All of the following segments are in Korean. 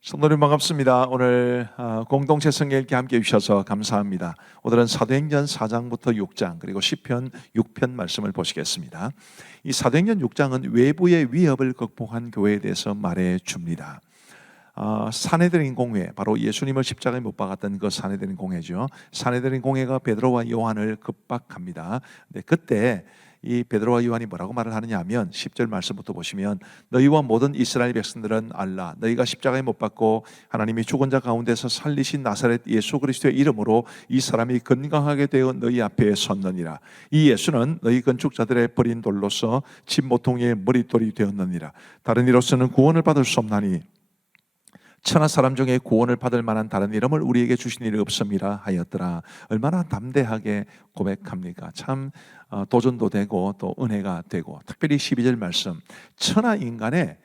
성도님 반갑습니다. 오늘 공동체 성경 읽기 함께 해주셔서 감사합니다. 오늘은 사도행전 4장부터 6장 그리고 시편 6편 말씀을 보시겠습니다. 이 사도행전 6장은 외부의 위협을 극복한 교회에 대해서 말해 줍니다. 사내들인 공회, 바로 예수님을 십자가에 못 박았던 그 사내들인 공회죠. 사내들인 공회가 베드로와 요한을 급박합니다. 근데 그때 이 베드로와 요한이 뭐라고 말을 하느냐 하면 10절 말씀부터 보시면, 너희와 모든 이스라엘 백성들은 알라, 너희가 십자가에 못 박고 하나님이 죽은 자 가운데서 살리신 나사렛 예수 그리스도의 이름으로 이 사람이 건강하게 되어 너희 앞에 섰느니라. 이 예수는 너희 건축자들의 버린 돌로서 집 모퉁이의 머릿돌이 되었느니라. 다른 이로서는 구원을 받을 수 없나니 천하 사람 중에 구원을 받을 만한 다른 이름을 우리에게 주신 일이 없음이라 하였더라. 얼마나 담대하게 고백합니까? 참 도전도 되고 또 은혜가 되고, 특별히 12절 말씀, 천하 인간의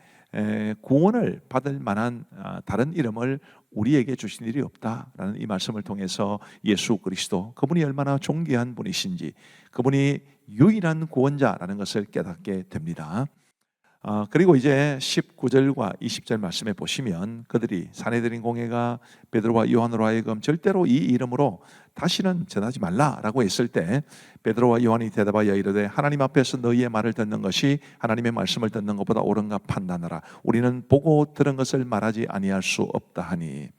구원을 받을 만한 다른 이름을 우리에게 주신 일이 없다라는 이 말씀을 통해서 예수 그리스도, 그분이 얼마나 존귀한 분이신지, 그분이 유일한 구원자라는 것을 깨닫게 됩니다. 그리고 이제 19절과 20절 말씀에 보시면, 그들이 사내들인 공회가 베드로와 요한으로 하여금 절대로 이 이름으로 다시는 전하지 말라라고 했을 때, 베드로와 요한이 대답하여 이르되 하나님 앞에서 너희의 말을 듣는 것이 하나님의 말씀을 듣는 것보다 옳은가 판단하라. 우리는 보고 들은 것을 말하지 아니할 수 없다 하니.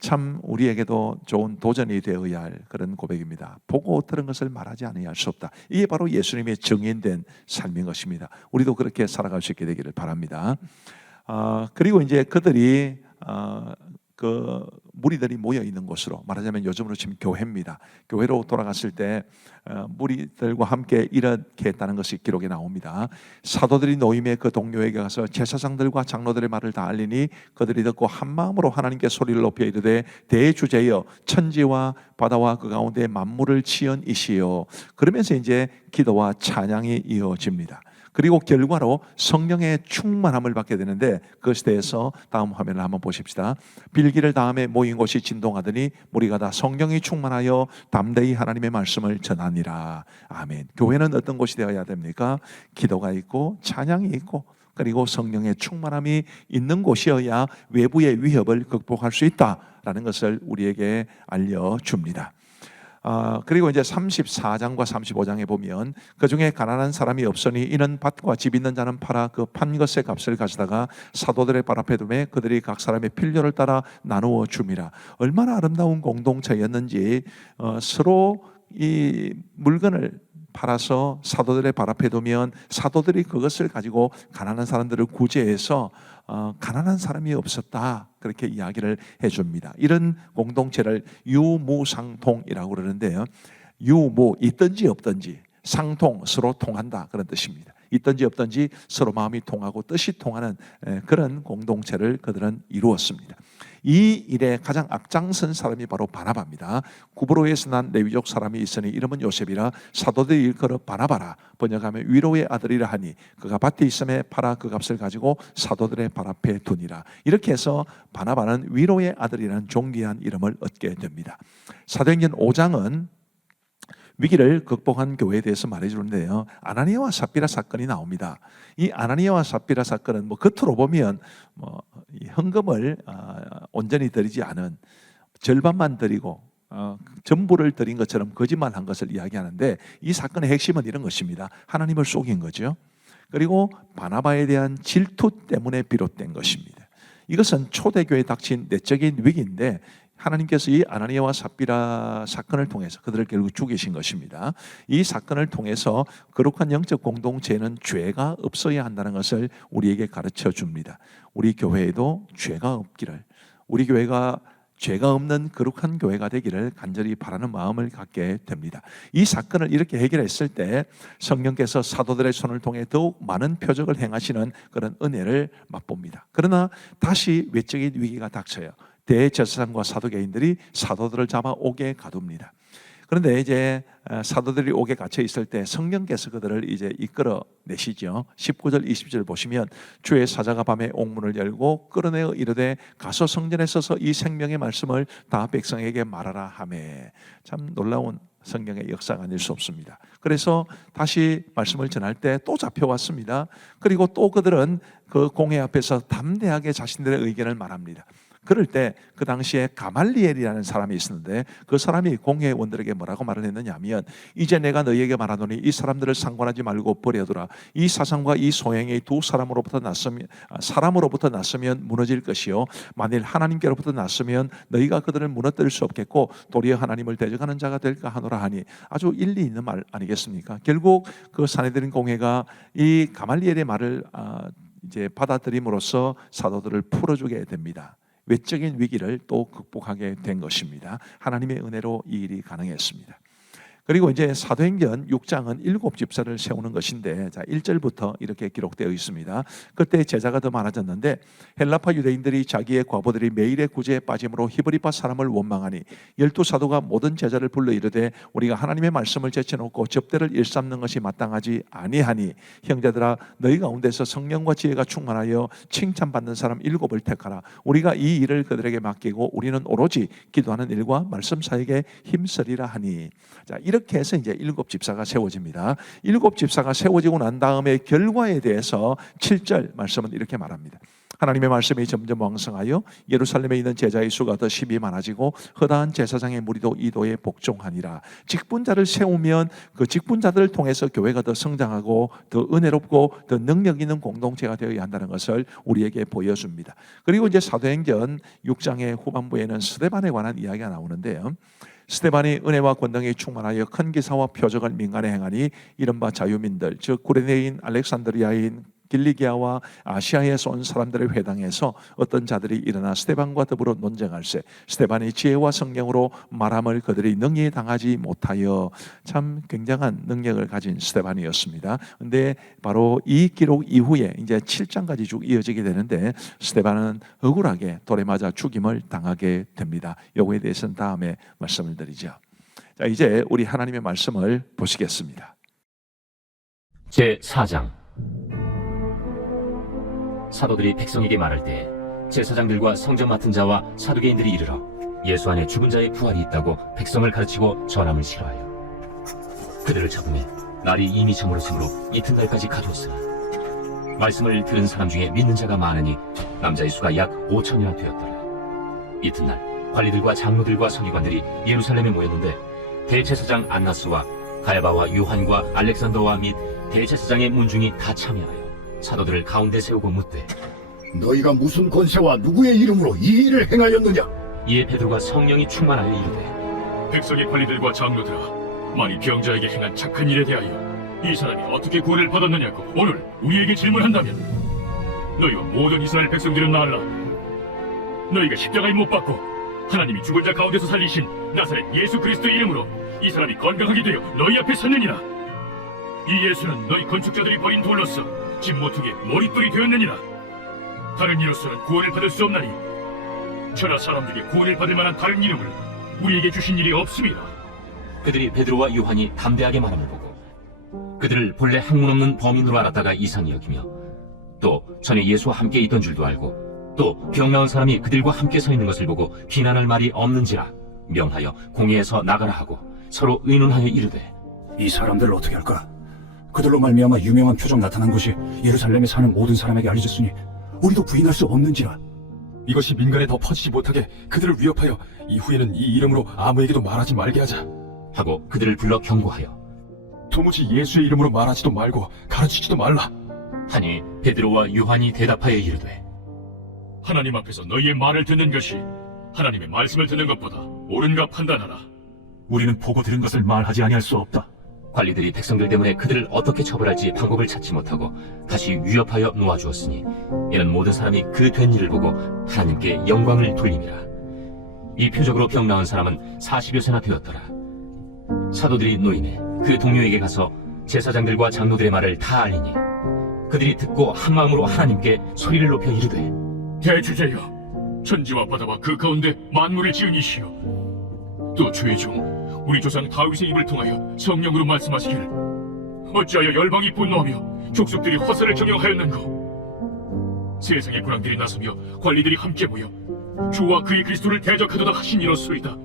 참 우리에게도 좋은 도전이 되어야 할 그런 고백입니다. 보고 들은 것을 말하지 아니할 수 없다. 이게 바로 예수님의 정인된 삶인 것입니다. 우리도 그렇게 살아갈 수 있게 되기를 바랍니다. 그리고 이제 그들이 그 무리들이 모여 있는 곳으로, 말하자면 요즘으로 치면 교회입니다. 교회로 돌아갔을 때 무리들과 함께 이렇게 했다는 것이 기록에 나옵니다. 사도들이 노임의 그 동료에게 가서 제사장들과 장로들의 말을 다 알리니 그들이 듣고 한 마음으로 하나님께 소리를 높여 이르되 대주제여 천지와 바다와 그 가운데 만물을 지은 이시여. 그러면서 이제 기도와 찬양이 이어집니다. 그리고 결과로 성령의 충만함을 받게 되는데, 그것에 대해서 다음 화면을 한번 보십시다. 빌기를 다음에 모인 곳이 진동하더니 무리가 다 성령이 충만하여 담대히 하나님의 말씀을 전하니라. 아멘. 교회는 어떤 곳이 되어야 됩니까? 기도가 있고 찬양이 있고 그리고 성령의 충만함이 있는 곳이어야 외부의 위협을 극복할 수 있다라는 것을 우리에게 알려줍니다. 그리고 이제 34장과 35장에 보면, 그 중에 가난한 사람이 없으니 이는 밭과 집 있는 자는 팔아 그 판 것의 값을 가져다가 사도들의 발 앞에 두매 그들이 각 사람의 필요를 따라 나누어 줍니다. 얼마나 아름다운 공동체였는지, 서로 이 물건을 팔아서 사도들의 발 앞에 두면 사도들이 그것을 가지고 가난한 사람들을 구제해서 가난한 사람이 없었다, 그렇게 이야기를 해줍니다. 이런 공동체를 유무상통이라고 그러는데요, 유무, 있든지 없든지, 상통, 서로 통한다, 그런 뜻입니다. 있든지 없든지 서로 마음이 통하고 뜻이 통하는 그런 공동체를 그들은 이루었습니다. 이 일에 가장 앞장선 사람이 바로 바나바입니다. 구브로에서 난 레위족 사람이 있으니 이름은 요셉이라 사도들이 일컬어 바나바라, 번역하면 위로의 아들이라 하니 그가 밭에 있음에 팔아 그 값을 가지고 사도들의 발 앞에 두니라. 이렇게 해서 바나바는 위로의 아들이라는 존귀한 이름을 얻게 됩니다. 사도행전 5장은 위기를 극복한 교회에 대해서 말해주는데요, 아나니아와 삽비라 사건이 나옵니다. 이 아나니아와 삽비라 사건은 겉으로 보면 헌금을 온전히 드리지 않은, 절반만 드리고 전부를 드린 것처럼 거짓말한 것을 이야기하는데, 이 사건의 핵심은 이런 것입니다. 하나님을 속인 거죠. 그리고 바나바에 대한 질투 때문에 비롯된 것입니다. 이것은 초대교회에 닥친 내적인 위기인데, 하나님께서 이 아나니아와 삽비라 사건을 통해서 그들을 결국 죽이신 것입니다. 이 사건을 통해서 거룩한 영적 공동체에는 죄가 없어야 한다는 것을 우리에게 가르쳐 줍니다. 우리 교회에도 죄가 없기를, 우리 교회가 죄가 없는 거룩한 교회가 되기를 간절히 바라는 마음을 갖게 됩니다. 이 사건을 이렇게 해결했을 때 성령께서 사도들의 손을 통해 더욱 많은 표적을 행하시는 그런 은혜를 맛봅니다. 그러나 다시 외적인 위기가 닥쳐요. 대제사장과 사두개인들이 사도들을 잡아 옥에 가둡니다. 그런데 이제 사도들이 옥에 갇혀 있을 때 성령께서 그들을 이제 이끌어 내시죠. 19절 20절 보시면, 주의 사자가 밤에 옥문을 열고 끌어내어 이르되 가서 성전에 서서 이 생명의 말씀을 다 백성에게 말하라 하매. 참 놀라운 성경의 역사가 아닐 수 없습니다. 그래서 다시 말씀을 전할 때 또 잡혀왔습니다. 그리고 또 그들은 그 공회 앞에서 담대하게 자신들의 의견을 말합니다. 그럴 때 그 당시에 가말리엘이라는 사람이 있었는데 그 사람이 공회원들에게 뭐라고 말을 했느냐 하면 이제 내가 너희에게 말하노니 이 사람들을 상관하지 말고 버려두라. 이 사상과 이 소행이 두 사람으로부터 났으면 무너질 것이요 만일 하나님께로부터 났으면 너희가 그들을 무너뜨릴 수 없겠고 도리어 하나님을 대적하는 자가 될까 하노라 하니 아주 일리 있는 말 아니겠습니까? 결국 그 산헤드린 공회가 이 가말리엘의 말을 이제 받아들임으로써 사도들을 풀어주게 됩니다. 외적인 위기를 또 극복하게 된 것입니다. 하나님의 은혜로 이 일이 가능했습니다. 그리고 이제 사도행전 6장은 7 집사를 세우는 것인데 1절부터 이렇게 기록되어 있습니다. 그때 제자가 더 많아졌는데 헬라파 유대인들이 자기의 과부들이 매일의 구제에 빠짐으로 히브리파 사람을 원망하니 12사도가 모든 제자를 불러 이르되 우리가 하나님의 말씀을 제쳐놓고 접대를 일삼는 것이 마땅하지 아니하니 형제들아 너희 가운데서 성령과 지혜가 충만하여 칭찬받는 사람 7을 택하라. 우리가 이 일을 그들에게 맡기고 우리는 오로지 기도하는 일과 말씀 사역에 힘쓰리라 하니. 자, 이렇게 해서 이제 7 집사가 세워집니다. 7 집사가 세워지고 난 다음에 결과에 대해서 7절 말씀은 이렇게 말합니다. 하나님의 말씀이 점점 왕성하여 예루살렘에 있는 제자의 수가 더 심히 많아지고 허다한 제사장의 무리도 이도에 복종하니라. 직분자를 세우면 그 직분자들을 통해서 교회가 더 성장하고 더 은혜롭고 더 능력 있는 공동체가 되어야 한다는 것을 우리에게 보여줍니다. 그리고 이제 사도행전 6장의 후반부에는 스데반에 관한 이야기가 나오는데요. 스데반이 은혜와 권능이 충만하여 큰 기사와 표적을 민간에 행하니 이른바 자유민들 즉 구레네인 알렉산드리아인 길리기아와 아시아에서 온 사람들의 회당에서 어떤 자들이 일어나 스데반과 더불어 논쟁할세 스데반이 지혜와 성령으로 말함을 그들이 능히 당하지 못하여. 참 굉장한 능력을 가진 스데반이었습니다. 근데 바로 이 기록 이후에 이제 7장까지 쭉 이어지게 되는데 스데반은 억울하게 돌에 맞아 죽임을 당하게 됩니다. 요거에 대해서는 다음에 말씀을 드리죠. 자, 이제 우리 하나님의 말씀을 보시겠습니다. 제 4장. 사도들이 백성에게 말할 때 제사장들과 성전 맡은 자와 사두개인들이 이르러 예수 안에 죽은 자의 부활이 있다고 백성을 가르치고 전함을 싫어하여 그들을 잡음에 날이 이미 저물었으므로 이튿날까지 가두었으나 말씀을 들은 사람 중에 믿는 자가 많으니 남자의 수가 약 5천이나 되었더라. 이튿날 관리들과 장로들과 서기관들이 예루살렘에 모였는데 대제사장 안나스와 가야바와 요한과 알렉산더와 및 대제사장의 문중이 다 참여하여 사도들을 가운데 세우고 묻되 너희가 무슨 권세와 누구의 이름으로 이 일을 행하였느냐? 이에 베드로가 성령이 충만하여 이르되 백성의 관리들과 장로들아, 만일 병자에게 행한 착한 일에 대하여 이 사람이 어떻게 구원을 받았느냐고 오늘 우리에게 질문한다면 너희와 모든 이스라엘 백성들은 나알라. 너희가 십자가에 못 박고 하나님이 죽은 자 가운데서 살리신 나사렛 예수 그리스도의 이름으로 이 사람이 건강하게 되어 너희 앞에 섰느니라. 이 예수는 너희 건축자들이 버린 돌로서 집 모퉁이의 머릿돌이 되었느니라. 다른 이로서는 구원을 받을 수 없나니 천하 사람 중에 구원을 받을 만한 다른 이름을 우리에게 주신 일이 없습니다. 그들이 베드로와 요한이 담대하게 말함을 보고 그들을 본래 학문 없는 범인으로 알았다가 이상히 여기며 또 전에 예수와 함께 있던 줄도 알고 또 병 나은 사람이 그들과 함께 서 있는 것을 보고 비난할 말이 없는지라 명하여 공회에서 나가라 하고 서로 의논하여 이르되 이 사람들을 어떻게 할까? 그들로 말미암아 유명한 표적 나타난 것이 예루살렘에 사는 모든 사람에게 알려졌으니 우리도 부인할 수 없는지라. 이것이 민간에 더 퍼지지 못하게 그들을 위협하여 이후에는 이 이름으로 아무에게도 말하지 말게 하자 하고 그들을 불러 경고하여 도무지 예수의 이름으로 말하지도 말고 가르치지도 말라 하니 베드로와 요한이 대답하여 이르되 하나님 앞에서 너희의 말을 듣는 것이 하나님의 말씀을 듣는 것보다 옳은가 판단하라. 우리는 보고 들은 것을 말하지 아니할 수 없다. 관리들이 백성들 때문에 그들을 어떻게 처벌할지 방법을 찾지 못하고 다시 위협하여 놓아주었으니 이는 모든 사람이 그 된 일을 보고 하나님께 영광을 돌림이라. 이 표적으로 병 나은 사람은 40여 세나 되었더라. 사도들이 노임에 그 동료에게 가서 제사장들과 장로들의 말을 다 알리니 그들이 듣고 한마음으로 하나님께 소리를 높여 이르되 대주제여, 천지와 바다와 그 가운데 만물을 지은 이시여, 또 주의 종 우리 조상 다윗의 입을 통하여 성령으로 말씀하시기를 어찌하여 열방이 분노하며 족속들이 허세를 경영하였는고. 세상의 군왕들이 나서며 관리들이 함께 모여 주와 그의 그리스도를 대적하도다 하신 이로소이다.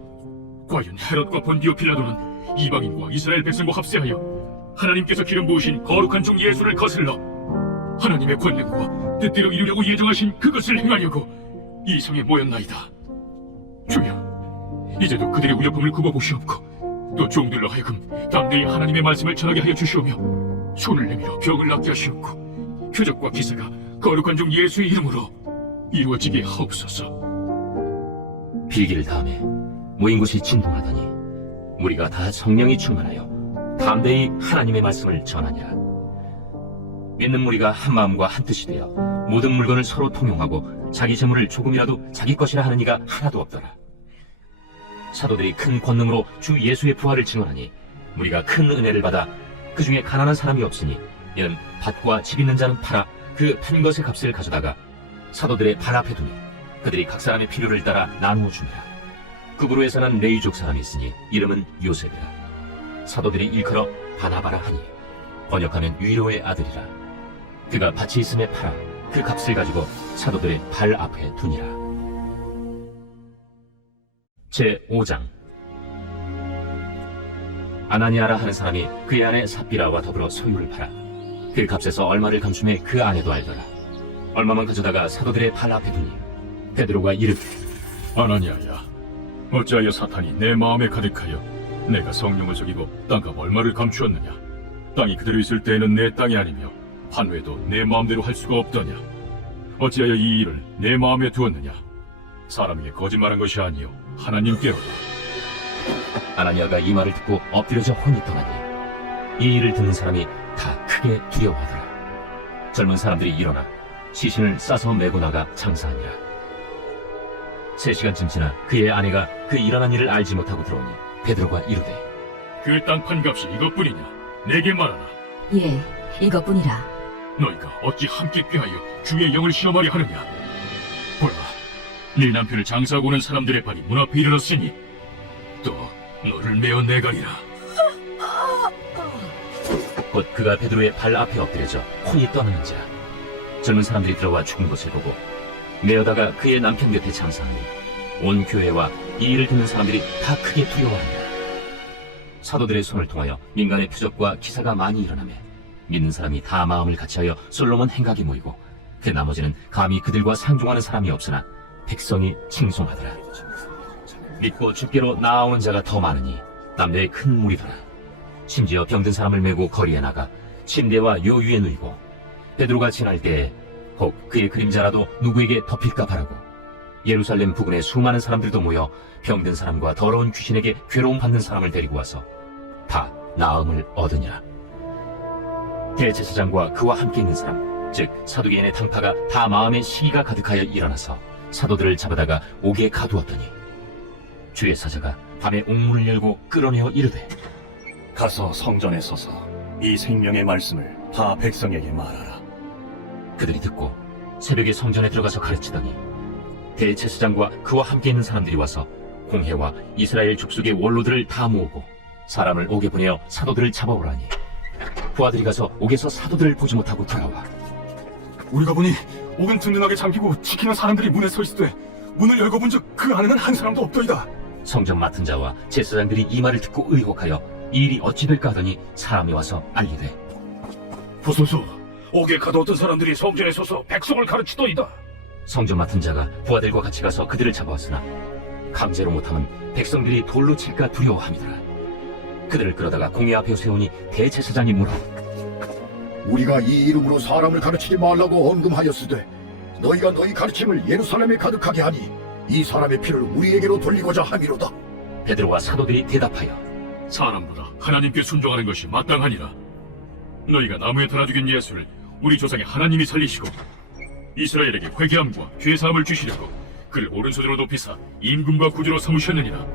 과연 헤롯과 본디오 필라도는 이방인과 이스라엘 백성과 합세하여 하나님께서 기름 부으신 거룩한 종 예수를 거슬러 하나님의 권능과 뜻대로 이루려고 예정하신 그것을 행하려고 이 성에 모였나이다. 주여, 이제도 그들의 우려품을 굽어보시옵고 또 종들로 하여금 담대히 하나님의 말씀을 전하게 하여 주시오며 손을 내밀어 병을 낫게 하시옵고 표적과 기사가 거룩한 종 예수의 이름으로 이루어지게 하옵소서. 빌기를 다음에 모인 곳이 진동하더니 우리가 다 성령이 충만하여 담대히 하나님의 말씀을 전하니라. 믿는 무리가 한 마음과 한 뜻이 되어 모든 물건을 서로 통용하고 자기 재물을 조금이라도 자기 것이라 하는 이가 하나도 없더라. 사도들이 큰 권능으로 주 예수의 부활을 증언하니 우리가 큰 은혜를 받아 그 중에 가난한 사람이 없으니 이는 밭과 집 있는 자는 팔아 그 판 것의 값을 가져다가 사도들의 발 앞에 두니 그들이 각 사람의 필요를 따라 나누어 줍니다. 그브로에서 난 레이족 사람이 있으니 이름은 요셉이라. 사도들이 일컬어 바나바라 하니 번역하면 위로의 아들이라. 그가 밭이 있음에 팔아 그 값을 가지고 사도들의 발 앞에 두니라. 제5장. 아나니아라 하는 사람이 그의 아내 삽비라와 더불어 소유를 팔아 그 값에서 얼마를 감춤해 그 아내도 알더라. 얼마만 가져다가 사도들의 발 앞에 두니 베드로가 이르되 아나니아야, 어찌하여 사탄이 내 마음에 가득하여 내가 성령을 속이고 땅값 얼마를 감추었느냐? 땅이 그대로 있을 때에는 내 땅이 아니며 판회도 내 마음대로 할 수가 없더냐? 어찌하여 이 일을 내 마음에 두었느냐? 사람에게 거짓말한 것이 아니요 하나님께로다. 아나니아가 이 말을 듣고 엎드려져 혼이 떠나니 이 일을 듣는 사람이 다 크게 두려워하더라. 젊은 사람들이 일어나 시신을 싸서 메고 나가 장사하니라. 3시간쯤 지나 그의 아내가 그 일어난 일을 알지 못하고 들어오니 베드로가 이르되 그 땅 판값이 이것뿐이냐? 내게 말하라. 예, 이것뿐이라. 너희가 어찌 함께 꾀하여 주의 영을 시험하려 하느냐? 보라, 네 남편을 장사하고 오는 사람들의 발이 문 앞에 이르렀으니 또 너를 메어 내가리라. 곧 그가 베드로의 발 앞에 엎드려져 혼이 떠나는지라. 젊은 사람들이 들어와 죽은 것을 보고 메어다가 그의 남편 곁에 장사하니 온 교회와 이 일을 듣는 사람들이 다 크게 두려워하니라. 사도들의 손을 통하여 민간의 표적과 기사가 많이 일어나며 믿는 사람이 다 마음을 같이하여 솔로몬 행각에 모이고 그 나머지는 감히 그들과 상종하는 사람이 없으나 백성이 칭송하더라. 믿고 주께로 나아오는 자가 더 많으니 남녀의 큰 무리더라. 심지어 병든 사람을 메고 거리에 나가 침대와 요 위에 누이고 베드로가 지날 때에 혹 그의 그림자라도 누구에게 덮일까 바라고 예루살렘 부근에 수많은 사람들도 모여 병든 사람과 더러운 귀신에게 괴로움 받는 사람을 데리고 와서 다 나음을 얻으니라. 대제사장과 그와 함께 있는 사람 즉 사두개인의 당파가 다 마음에 시기가 가득하여 일어나서 사도들을 잡아다가 옥에 가두었더니 주의 사자가 밤에 옥문을 열고 끌어내어 이르되 가서 성전에 서서 이 생명의 말씀을 다 백성에게 말하라. 그들이 듣고 새벽에 성전에 들어가서 가르치더니 대제사장과 그와 함께 있는 사람들이 와서 공회와 이스라엘 족속의 원로들을 다 모으고 사람을 옥에 보내어 사도들을 잡아오라니 부하들이 가서 옥에서 사도들을 보지 못하고 돌아와 우리가 보니 옥은 든든하게 잠기고 지키는 사람들이 문에 서 있으되 문을 열고 본즉 그 안에는 한 사람도 없더이다. 성전 맡은 자와 제사장들이 이 말을 듣고 의혹하여 이 일이 어찌 될까 하더니 사람이 와서 알리되 보소서, 옥에 가두었던 사람들이 성전에 서서 백성을 가르치더이다. 성전 맡은 자가 부하들과 같이 가서 그들을 잡아왔으나 강제로 못하면 백성들이 돌로 칠까 두려워함이더라. 그들을 끌어다가 공회 앞에 세우니 대제사장이 물어 우리가 이 이름으로 사람을 가르치지 말라고 언금하였으되 너희가 너희 가르침을 예루살렘에 가득하게 하니 이 사람의 피를 우리에게로 돌리고자 함이로다. 베드로와 사도들이 대답하여 사람보다 하나님께 순종하는 것이 마땅하니라. 너희가 나무에 달아 죽인 예수를 우리 조상의 하나님이 살리시고 이스라엘에게 회개함과 죄사함을 주시려고 그를 오른손으로 높이사 임금과 구주로 삼으셨느니라.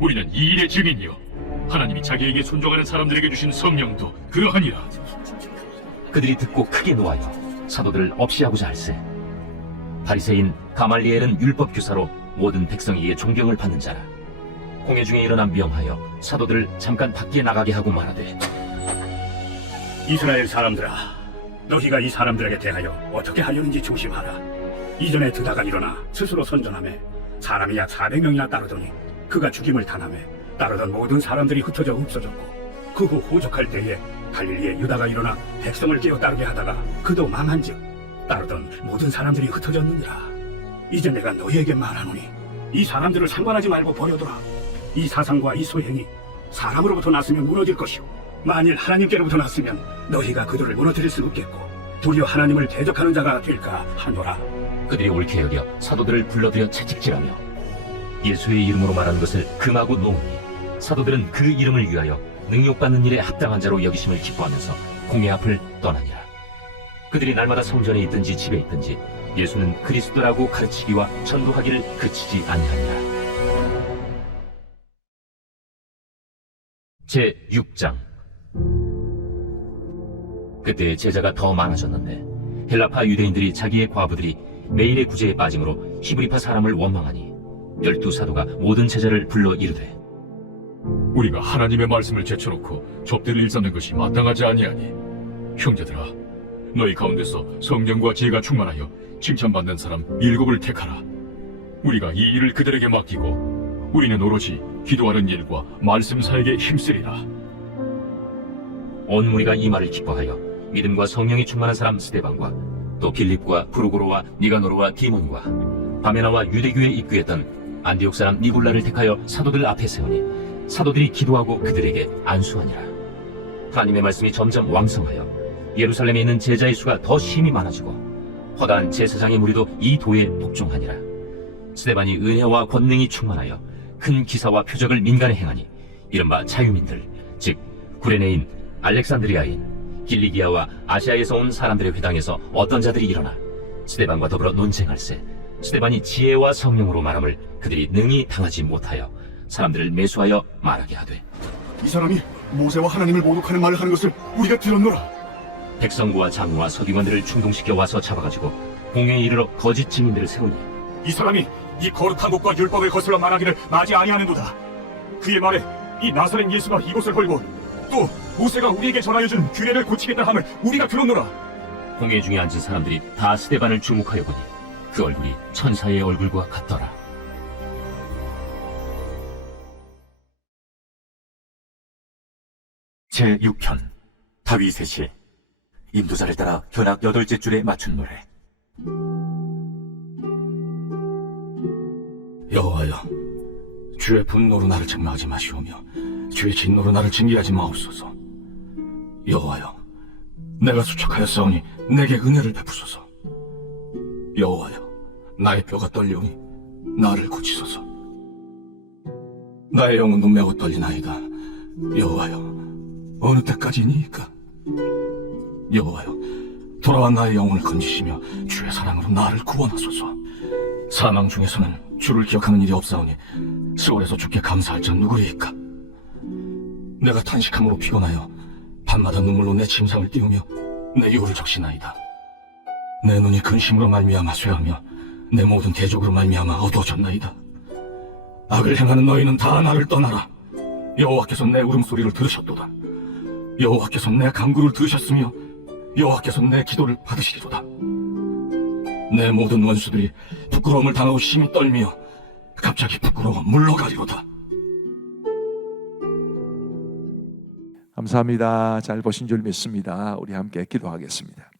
우리는 이 일의 증인이요 하나님이 자기에게 순종하는 사람들에게 주신 성령도 그러하니라. 그들이 듣고 크게 노하여 사도들을 없이 하고자 할세 바리새인 가말리엘은 율법 교사로 모든 백성에게 존경을 받는 자라. 공회 중에 일어나 명하여 사도들을 잠깐 밖에 나가게 하고 말하되 이스라엘 사람들아, 너희가 이 사람들에게 대하여 어떻게 하려는지 조심하라. 이전에 드다가 일어나 스스로 선전하며 사람이 약 400명이나 따르더니 그가 죽임을 당하며 따르던 모든 사람들이 흩어져 없어졌고 그 후 호적할 때에 갈릴리에 유다가 일어나 백성을 깨어 따르게 하다가 그도 망한즉 따르던 모든 사람들이 흩어졌느니라. 이제 내가 너희에게 말하노니 이 사람들을 상관하지 말고 버려두라. 이 사상과 이 소행이 사람으로부터 났으면 무너질 것이오 만일 하나님께로부터 났으면 너희가 그들을 무너뜨릴 수 없겠고 도리어 하나님을 대적하는 자가 될까 하노라. 그들이 옳게 여겨 사도들을 불러들여 채찍질하며 예수의 이름으로 말하는 것을 금하고 놓으니 사도들은 그 이름을 위하여 능욕받는 일에 합당한 자로 여기심을 기뻐하면서 공회 앞을 떠나니라. 그들이 날마다 성전에 있든지 집에 있든지 예수는 그리스도라고 가르치기와 전도하기를 그치지 아니하니라. 제6장. 그때 제자가 더 많아졌는데 헬라파 유대인들이 자기의 과부들이 매일의 구제에 빠짐으로 히브리파 사람을 원망하니 12사도가 모든 제자를 불러 이르되 우리가 하나님의 말씀을 제쳐놓고 접대를 일삼는 것이 마땅하지 아니하니 형제들아 너희 가운데서 성령과 지혜가 충만하여 칭찬받는 사람 7을 택하라. 우리가 이 일을 그들에게 맡기고 우리는 오로지 기도하는 일과 말씀 사역에 힘쓰리라. 온 무리가 이 말을 기뻐하여 믿음과 성령이 충만한 사람 스데반과 또 빌립과 프루고로와 니가노르와 디몬과 바메나와 유대교에 입교했던 안디옥 사람 니골라를 택하여 사도들 앞에 세우니 사도들이 기도하고 그들에게 안수하니라. 하나님의 말씀이 점점 왕성하여 예루살렘에 있는 제자의 수가 더 심히 많아지고 허다한 제사장의 무리도 이 도에 복종하니라. 스데반이 은혜와 권능이 충만하여 큰 기사와 표적을 민간에 행하니 이른바 자유민들 즉 구레네인, 알렉산드리아인, 길리기아와 아시아에서 온 사람들의 회당에서 어떤 자들이 일어나 스데반과 더불어 논쟁할세 스데반이 지혜와 성령으로 말함을 그들이 능히 당하지 못하여 사람들을 매수하여 말하게 하되 이 사람이 모세와 하나님을 모독하는 말을 하는 것을 우리가 들었노라. 백성부와 장로와 서기관들을 충동시켜 와서 잡아가지고 공회에 이르러 거짓 증인들을 세우니 이 사람이 이 거룩한 곳과 율법을 거슬러 말하기를 마지 아니하는도다. 그의 말에 이 나사렛 예수가 이곳을 헐고 또 모세가 우리에게 전하여준 규례를 고치겠다 함을 우리가 들었노라. 공회 중에 앉은 사람들이 다 스데반을 주목하여 보니 그 얼굴이 천사의 얼굴과 같더라. 제6편 다윗의 시 인도자를 따라 현악 8째 줄에 맞춘 노래. 여호와여 주의 분노로 나를 책망하지 마시오며 주의 진노로 나를 징계하지 마옵소서. 여호와여 내가 수척하였사오니 내게 은혜를 베푸소서. 여호와여 나의 뼈가 떨리오니 나를 고치소서. 나의 영은 눈매고 떨리나이다. 여호와여 어느 때까지니까? 여호와여 돌아와 나의 영혼을 건지시며 주의 사랑으로 나를 구원하소서. 사망 중에서는 주를 기억하는 일이 없사오니 스월에서 주께 감사할 자 누구리이까? 내가 탄식함으로 피곤하여 밤마다 눈물로 내 침상을 띄우며 내 유를 적시나이다. 내 눈이 근심으로 말미암아 쇠하며 내 모든 대적으로 말미암아 어두워졌나이다. 악을 행하는 너희는 다 나를 떠나라. 여호와께서 내 울음소리를 들으셨도다. 여호와께서 내 간구를 들으셨으며 여호와께서 내 기도를 받으시리로다. 내 모든 원수들이 부끄러움을 당하고 심히 떨며 갑자기 부끄러워 물러가리로다. 감사합니다. 잘 보신 줄 믿습니다. 우리 함께 기도하겠습니다.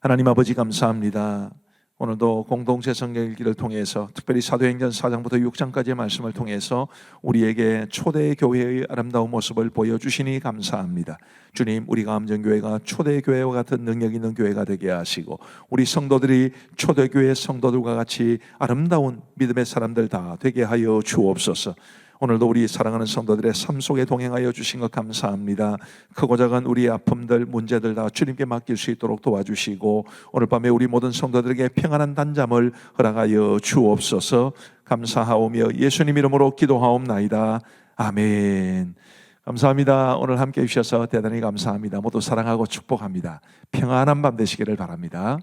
하나님 아버지 감사합니다. 오늘도 공동체 성경 읽기를 통해서 특별히 사도행전 4장부터 6장까지의 말씀을 통해서 우리에게 초대 교회의 아름다운 모습을 보여주시니 감사합니다. 주님, 우리 감정교회가 초대 교회와 같은 능력 있는 교회가 되게 하시고 우리 성도들이 초대 교회 성도들과 같이 아름다운 믿음의 사람들 다 되게 하여 주옵소서. 오늘도 우리 사랑하는 성도들의 삶 속에 동행하여 주신 것 감사합니다. 크고 작은 우리의 아픔들, 문제들 다 주님께 맡길 수 있도록 도와주시고 오늘 밤에 우리 모든 성도들에게 평안한 단잠을 허락하여 주옵소서. 감사하오며 예수님 이름으로 기도하옵나이다. 아멘. 감사합니다. 오늘 함께 해주셔서 대단히 감사합니다. 모두 사랑하고 축복합니다. 평안한 밤 되시기를 바랍니다.